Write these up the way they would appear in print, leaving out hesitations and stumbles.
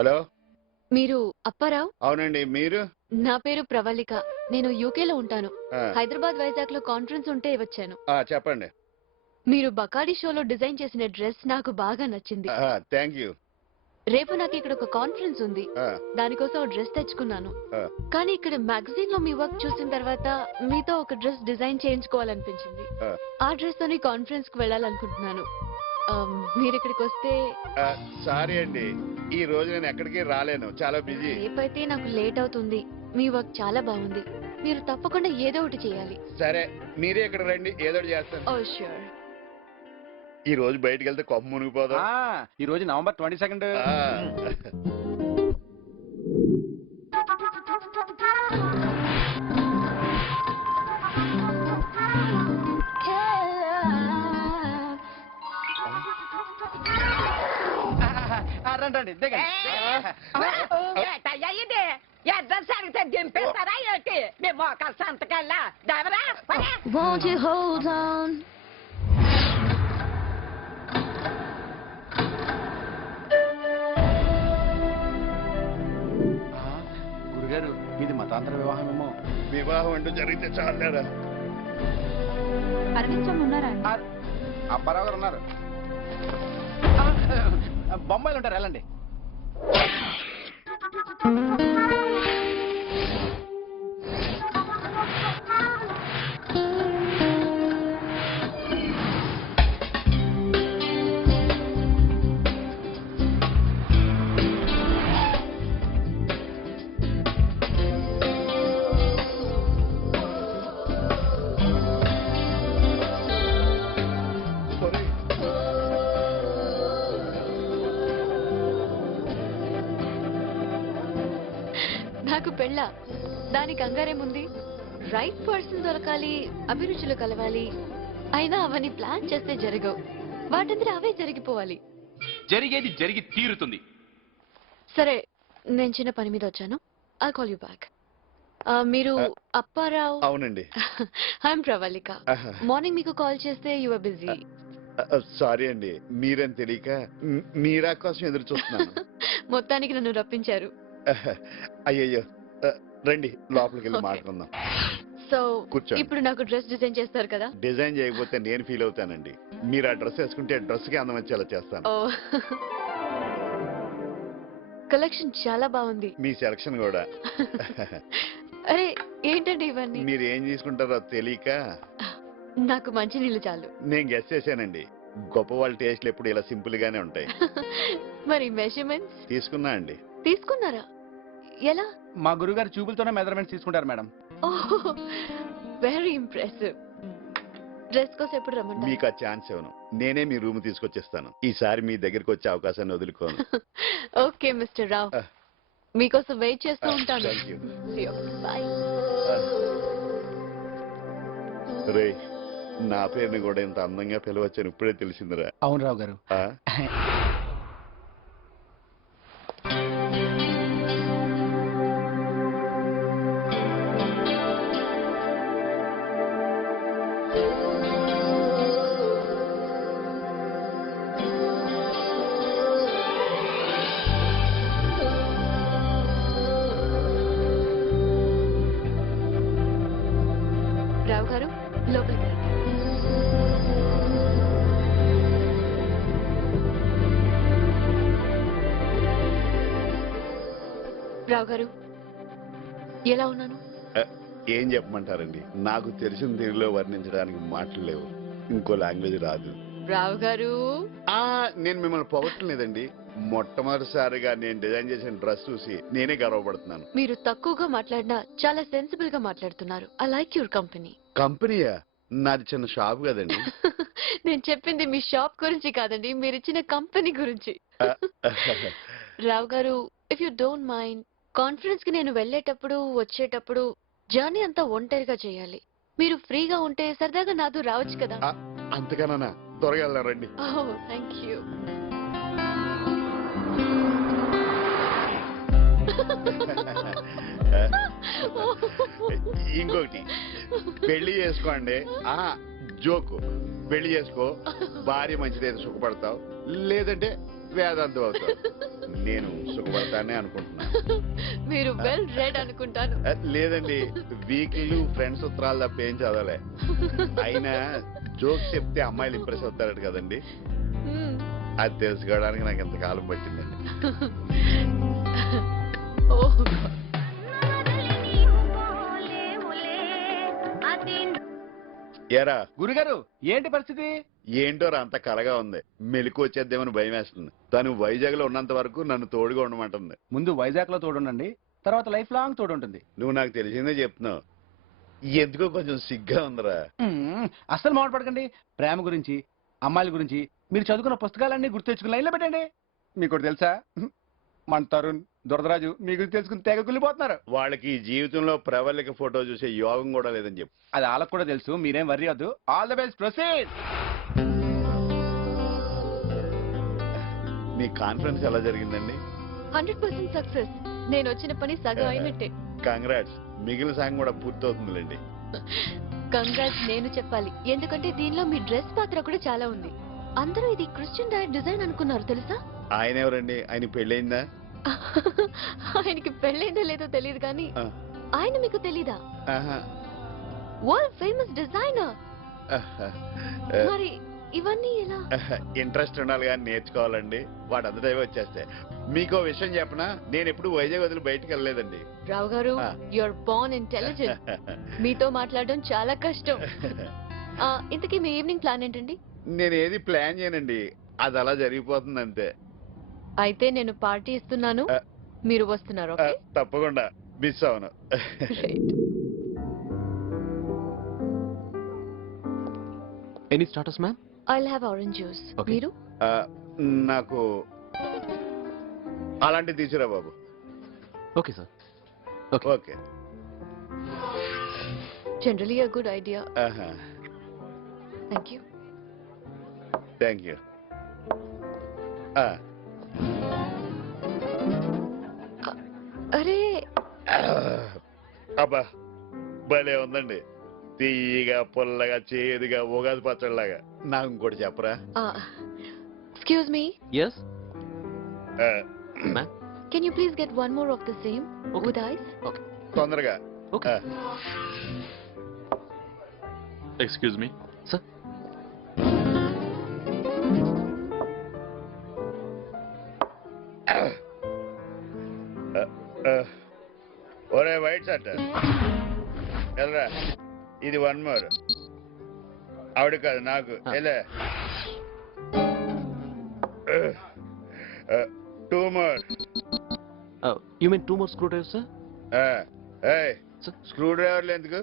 Hello, మీరు అప్పారావు? అవునండి. మీరు? నా పేరు ప్రవళిక. నేను యూకేలో ఉంటాను. ఆ, హైదరాబాద్ వైజాగ్ లో కాన్ఫరెన్స్ ఉంటే వచ్చాను. చెప్పండి. మీరు బకాడి షోలో డిజైన్ చేసిన డ్రెస్ నాకు బాగా నచ్చింది. Thank you. రేపు నాకు ఇక్కడ ఒక కాన్ఫరెన్స్ ఉంది. దానికోసం ఒక డ్రెస్ తెచ్చుకున్నాను. కానీ ఇక్కడ మ్యాగజైన్ లో మీ వర్క్ చూసిన తర్వాత మీతో ఒక డ్రెస్ డిజైన్ చేయించుకోవాలనిపించింది. ఆ డ్రెస్ తోని కాన్ఫరెన్స్ కు వెళ్ళాలనుకుంటున్నాను. మీరు ఇక్కడికి వస్తే. సారీ అండి, ఈ రోజు నేను ఎక్కడికి రాలేను, చాలా బిజీ. రేపైతే నాకు లేట్ అవుతుంది. మీ వర్క్ చాలా బాగుంది. మీరు తప్పకుండా ఏదో ఒకటి చేయాలి. సరే, మీరే ఇక్కడ రండి, ఏదో ఒకటి చేస్తాను. ఓ ష్యూర్. ఈ రోజు బయటికి వెళ్తే కొమ్మ మునిగిపోదా? ఈ రోజు నవంబర్ 22. రండి ఇది అడ్రస్ అడిగితే దింపేస్తారా ఏంటి? మీ మోకాలు సంతకల్లా దవరా. Won't you hold on? గురుగారు, ఇది మతాంతర వివాహమేమో. వివాహం అంటూ జరిగితే చాలేరా. అరవింద్ ఉన్నారా? అప్పారావు గారు ఉన్నారు. బొమ్మాయిలు ఉంటారు, వెళ్ళండి. నాకు పెళ్ళ, దాని కంగారేముంది? రైట్ పర్సన్ దొరకాలి, అభిరుచులు కలవాలి. అయినా అవన్నీ ప్లాన్ చేస్తే జరగవు. వాటంతా అవే జరిగిపోవాలి. జరిగేది జరిగి తీరుతుంది. సరే, నేను చిన్న పని మీద వచ్చాను. I call you back. మీరు అప్పారావు? అవునండి. ఐఎమ్ ప్రవళిక. మార్నింగ్ మీకు కాల్ చేస్తే యు ఆర్ బిజీ. సారీ అండి, మీరని తెలియక మీరా కోసం ఎదురు చూస్తున్నాను. మొత్తానికి నన్ను రప్పించారు. అయ్యయ్యో, రండి లోపలికి వెళ్ళి మాట్లాడుకుందాం. సో కూర్చోండి. ఇప్పుడు నాకు డ్రెస్ డిజైన్ చేస్తారు కదా? డిజైన్ చేయకపోతే నేను ఫీల్ అవుతానండి. మీరు ఆ డ్రెస్ వేసుకుంటే డ్రెస్ కి అందం వచ్చేలా చేస్తాను. కలెక్షన్ చాలా బాగుంది. మీ సెలక్షన్ కూడా. అరే ఏంటండి ఇవన్నీ? మీరు ఏం తీసుకుంటారో తెలియక. నాకు మంచి నీళ్ళు చాలు. నేను గెస్ చేశానండి, గొప్ప వాళ్ళ టేస్ట్లు ఎప్పుడు ఇలా సింపుల్ గానే ఉంటాయి. మరి మెజర్మెంట్స్ తీసుకున్నా అండి. తీసుకున్నారా? ఎలా? మా గురుగారు చూపులతోనే మెజర్మెంట్స్ తీసుకుంటారు మేడం. Very impressive. డ్రెస్ కోసం ఎప్పుడు రమ్మంటారు? మీకు ఆ ఛాన్స్ ఇవ్వను, నేనే మీ రూమ్ తీసుకొచ్చేస్తాను. ఈసారి మీ దగ్గరికి వచ్చే అవకాశాన్ని వదులుకోను. ఓకే మిస్టర్ రావ్, మీకోసం వెయిట్ చేస్తూ ఉంటాను. Thank you. See you. Bye. రే, నా పేరుని కూడా ఇంత అందంగా పిలవచ్చని ఇప్పుడే తెలిసిందిరా. అవును రావు గారు. రావు గారు లోపలికి రండి. రావు గారు, ఎలా ఉన్నాను? ఏం చెప్పమంటారండి, నాకు తెలిసిన తీరులో వర్ణించడానికి మాటలు లేవు. ఇంకో లాంగ్వేజ్ రాదు. రావు గారు, నేను మిమ్మల్ని పొగట్టలేదండి. మొట్టమొదటిసారిగా నేను డిజైన్ చేసిన డ్రెస్ చూసి నేనే గర్వపడుతున్నాను. మీరు తక్కువగా మాట్లాడినా చాలా సెన్సిబుల్ గా మాట్లాడుతున్నారు. I like your company. కంపెనీయా? నాది చిన్న షాప్ కదండి. నేను చెప్పింది మీ షాప్ గురించి కాదండి, మీరు ఇచ్చిన కంపెనీ గురించి. రావు గారు, if you don't mind, conference కి నేను వెళ్ళేటప్పుడు వచ్చేటప్పుడు జర్నీ అంతా ఒంటరిగా చేయాలి. మీరు ఫ్రీగా ఉంటే సరదాగా నాతో రావచ్చు కదా? అంతగానా? త్వరగా వెళ్ళారండి. ఓహ్, థ్యాంక్ యూ. ఇంకొకటి, పెళ్లి చేసుకోండి. జోకు, పెళ్లి చేసుకో, భార్య మంచిదైతే సుఖపడతావు, లేదంటే వేదాంతం అవుతావు. నేను సుఖపడతానే అనుకుంటున్నాను. మీరు వెల్ రెడ్ అనుకుంటాను. లేదండి, వీక్లీ ఫ్రెండ్స్ ఉత్తరాలు తప్ప ఏం చదవలే. అయినా జోక్స్ చెప్తే అమ్మాయిలు ఇంప్రెస్ అవుతారట కదండి, Hmm. అది తెలుసుకోవడానికి నాకు ఎంతకాలం పట్టిందండి. Oh. ఎరా గురుగారు ఏంటి పరిస్థితి? ఏంటో అంత కలగా ఉంది, మెలకు వచ్చేద్దేమని భయం వేస్తుంది. తను వైజాగ్ లో ఉన్నంత వరకు నన్ను తోడుగా ఉండమంటుంది. ముందు వైజాగ్ లో తోడుండండి, తర్వాత లైఫ్ లాంగ్ తోడుంటుంది. నువ్వు నాకు తెలిసిందే చెప్తున్నావు, ఎందుకో కొంచెం సిగ్గా ఉందిరా. అస్సలు మాట్లాడకండి. ప్రేమ గురించి, అమ్మాయిల గురించి మీరు చదువుకున్న పుస్తకాలన్నీ గుర్తెచ్చుకుని లైన్లో పెట్టండి. మీకు ఒకటి తెలుసా, మన తరుణ్, దురదరాజు మీ గురించి తెలుసుకుని తెగ కుళ్ళిపోతున్నారు. వాళ్ళకి ఈ జీవితంలో ప్రవళిక ఫోటో చూసే యోగం కూడా లేదని చెప్పు. అది వాళ్ళకు కూడా తెలుసు, మీరేం వర్రీ వద్దు. All the best, proceed. Me conference ఎలా జరిగిందండి? 100% సక్సెస్. నేను వచ్చిన పని సగం అయినట్టే. కంగ్రాట్స్, మిగిలిన సాంగ్ కూడా పూర్తవుతుందిలేండి. కంగ్రాట్స్ నేను చెప్పాలి, ఎందుకంటే దీనిలో మీ డ్రెస్ పాత్ర కూడా చాలా ఉంది. అందరూ ఇది క్రిస్టియన్ డైరెక్ట్ డిజైన్ అనుకున్నారు తెలుసా? ఆయన ఎవరండి? ఆయన పెళ్ళయిందా? ఆయనకి పెళ్ళైందో లేదో తెలియదు కానీ ఆ. ఆయన మీకు తెలీదా? ఆహా. World famous designer. ఆహా. మరి ఇవన్నీ ఎలా? ఇంట్రెస్ట్ ఉండాలి కానీ నేర్చుకోవాలండి, వాటంతటా వచ్చేస్తే. మీకో విషయం చెప్పనా, నేను ఎప్పుడు వైజాగ్ వదిలి బయటికి వెళ్ళలేదండి. రావు గారు, ఆ. You are born intelligent. మీతో మాట్లాడడం చాలా కష్టం. ఇంతకీ మీ ఈవినింగ్ ప్లాన్ ఏంటండి? నేను ఏది ప్లాన్ చేయనండి, అది అలా జరిగిపోతుంది అంతే. అయితే నేను పార్టీ ఇస్తున్నాను, ఆ. మీరు వస్తున్నారు. ఓకే, తప్పకుండా మిస్ అవును. Any starters ma'am? I'll have orange juice. Okay. మీరు? నాకు అలాంటివి తీసుకురా బాబు. Okay sir. Okay. Generally a good idea. Thank you. Thank you. అరే, అబ్బా భలే ఉందండి, తీయగా పుల్లగా చేదుగా ఉగాది పచ్చడిలాగా. నాకు ఇంకోటి చెప్పరా? Excuse me, yes ma'am. Can you please get one more of the same Okay. With ice? తొందరగా. ఓకే. Excuse me sir. ఒరే వైట్ షర్ట్ వెళ్ళరా, ఇది వన్ మోర్. ఆవిడ కాదు నాకు, వెళ్ళే. Two more. You mean 2 more screwdrivers sir? Sir. స్క్రూ డ్రైవర్లు ఎందుకు,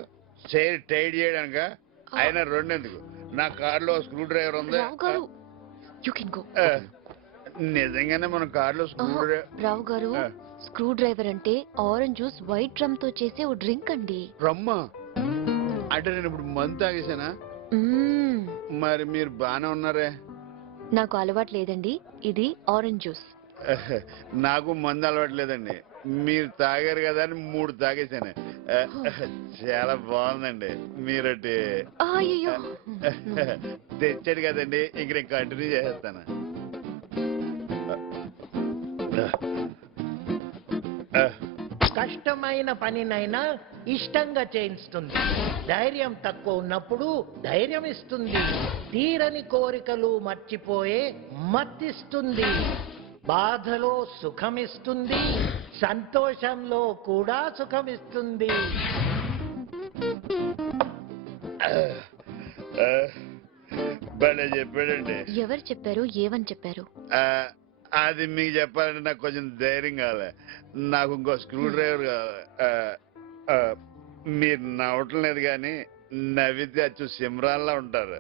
చైర్ టైట్ చేయడానిక? అయినా రెండు ఎందుకు, నా కార్లో స్క్రూ డ్రైవర్ ఉంది. రావు గారు, యూ కెన్ గో. నిజంగానే మన కార్లో స్క్రూ డ్రైవర్. రావు గారు, ఆ. స్క్రూ డ్రైవర్ అంటే ఆరెంజ్ జ్యూస్ వైట్ డ్రమ్ తో చేసే ఓ డ్రింక్ అండి. రమ్మా అంటే నేను ఇప్పుడు మందు తాగేసానా? మ్మ్. మరి మీరు బానే ఉన్నారే. నాకు అలవాటు లేదండి, ఇది ఆరెంజ్ జ్యూస్. నాకు మందు అలవాట్లేదండి, మీరు తాగారు కదా అని 3 తాగేసాను. చాలా బాగుందండి. మీరటి అయ్యో, తెచ్చాడు కదండి, ఇంక నేను కంటిన్యూ చేసేస్తాను. కష్టమైన పనినైనా ఇష్టంగా చేయిస్తుంది. ధైర్యం తక్కువ ఉన్నప్పుడు ధైర్యం ఇస్తుంది. తీరని కోరికలు మర్చిపోయే మత్తిస్తుంది. బాధలో సుఖమిస్తుంది, సంతోషంలో కూడా సుఖమిస్తుంది. భలే చెప్పాడండి. ఎవరు చెప్పారు, ఏమని చెప్పారు? అది మీకు చెప్పాలంటే నాకు కొంచెం ధైర్యం కావాలి. నాకు ఇంకో స్క్రూ డ్రైవర్ కావాలి. మీరు నవ్వటం లేదు కానీ నవ్వితే అచ్చు సిమ్రాన్లా ఉంటారు.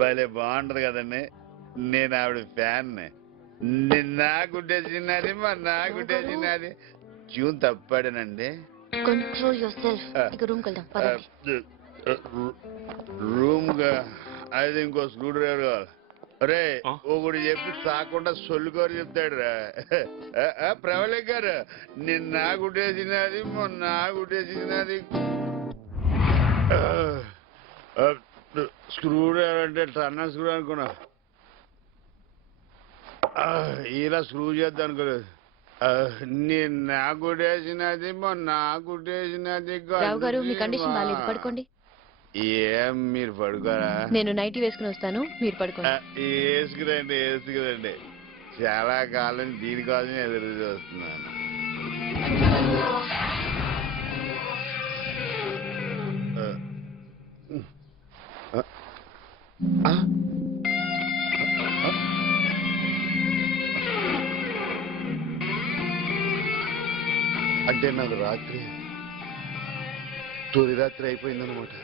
భలే బాగుంటది కదండి. నేను ఆవిడ ఫ్యాన్. నాకుంటేసినది మా నాకుంటేసినది ట్యూన్ తప్పాడనండి. Control yourself. ఇక రూమ్ వెళ్దాం, పదండి. రూమ్ అది ఇంకో స్క్రూ డ్రైవర్ కావాలి. రే ఆ? ఒకటి చెప్పి తాకుండా సొల్లుకోరు చెప్తాడు రా. ప్రవళిక గారు, నిన్న నాకుట్టేసినది మొన్న నాకుట్టేసినది. స్క్రూ డ్రైవర్ అంటే టన్నా స్క్రూ అనుకున్నా. ఇలా స్క్రూ చేద్దాం అనుకోలేదు నిన్న గుడేసినది మొన్న గుడేసినది రావు గారు మీ కండిషన్ బాగాలేదు, పడుకోండి. ఏం మీరు పడుకోరా? నేను నైటీ వేసుకుని వస్తాను, మీరు పడుకోండి. వేసుకురండి వేసుకురండి. చాలా కాలం దీనికోసం ఎదురు చూస్తున్నాను. అంటే నాకు రాత్రి తొలి రాత్రి అయిపోయిందనమాట.